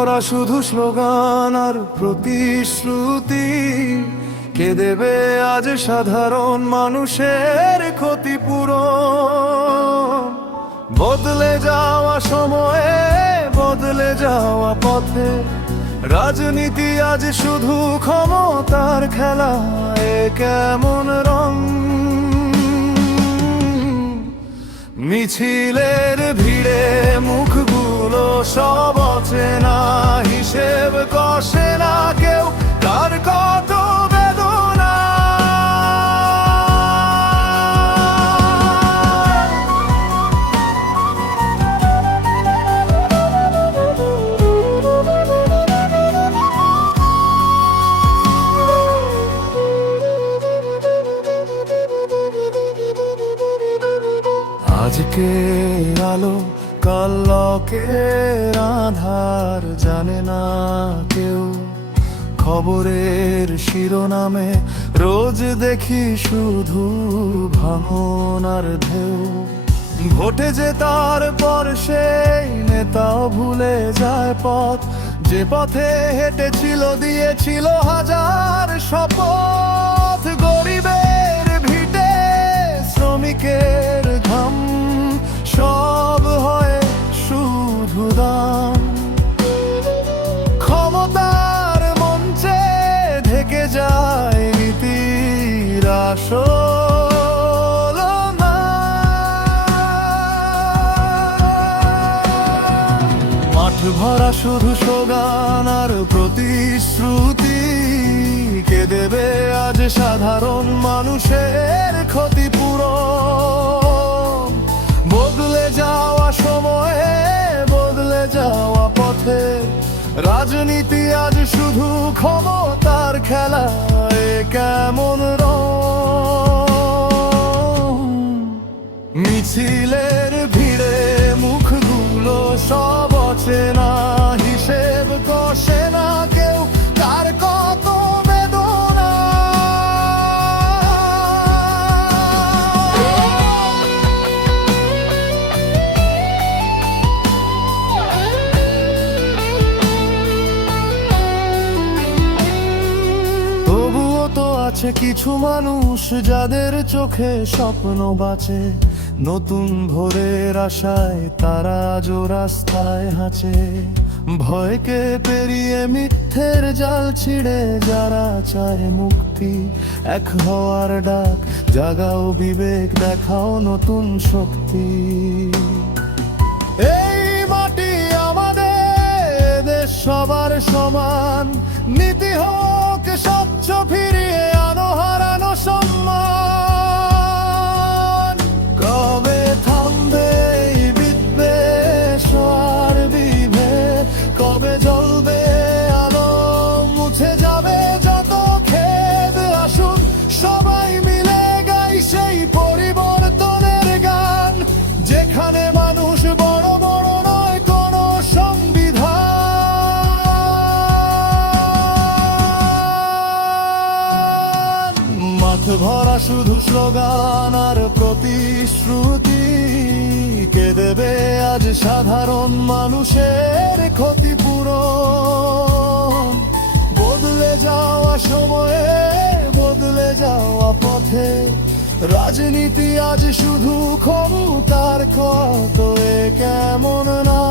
ভরা শুধু স্লোগান আর প্রতিশ্রুতি, কে দেবে আজ সাধারণ মানুষের ক্ষতিপূরণ? বদলে যাওয়া সময়ে, বদলে যাওয়া পথে, রাজনীতি আজ শুধু ক্ষমতার খেলা। এ কেমন রং? মিছিলের ভিড়ে মুখগুলো সব অচেনা, হিসেব কষে না কেউ কার কত বেদনা। আজকে আলো কাল লোকের আধার, জানে না কেউ। খবরের শিরোনামে রোজ দেখি শুধু ভাঙন আর ঢেউ। ভোটে জেতার পর সেই নেতাও ভুলে যায় পথ, যে পথে হেঁটেছিল, দিয়েছিল হাজার শপথ। গরিবের ভিটে শ্রমিকের ঘাম সব হয় শুধু দাম। ক্ষমতার মঞ্চে ঢেকে যায় নীতির আসল মাঠ ভরা শুধু স্লোগান আর প্রতিশ্রুতি, কে দেবে আজ সাধারণ মানুষের ক্ষতিপূরণ? বদলে যাওয়া সময়ে, বদলে যাওয়া পথে, রাজনীতি আজ শুধু ক্ষমতার খেলা। এ কেমন রং? মিছিলের ভিড়ে মুখগুলো সব অচেনা, হিসেব কষে না কেউ কার কত বেদনা। তবুও তো আছে কিছু মানুষ যাদের চোখে স্বপ্ন বাঁচে, নতুন ভোরের আশায় তারা আজও রাস্তায় হাঁচে। ভয়কে পেরিয়ে মিথ্যের জাল ছিঁড়ে যারা চায় মুক্তি, এক হওয়ার ডাক জাগাও বিবেক, দেখাও নতুন শক্তি। এই মাটি আমাদের, দেশ সবার সমান, নীতি হোক স্বচ্ছ, ফিরিয়ে আনো হারানো সম্মান। কবে থামবে এই বিদ্বেষ আর বিভেদ? কবে জ্বলবে আলো, মুছে যাবে যত খেদ? আসুন সবাই মিলে গাই সেই পরিবর্তনের গান, যেখানে মানুষ বড় বড় নয় কোনো সংবিধান। মাঠ ভরা শুধু স্লোগান আর প্রতিশ্রুতি, কে দেবে আজ সাধারণ মানুষের ক্ষতিপূরণ? বদলে যাওয়া সময়ে, বদলে যাওয়া পথে, রাজনীতি আজ শুধু ক্ষমতার কত। এ কেমন না?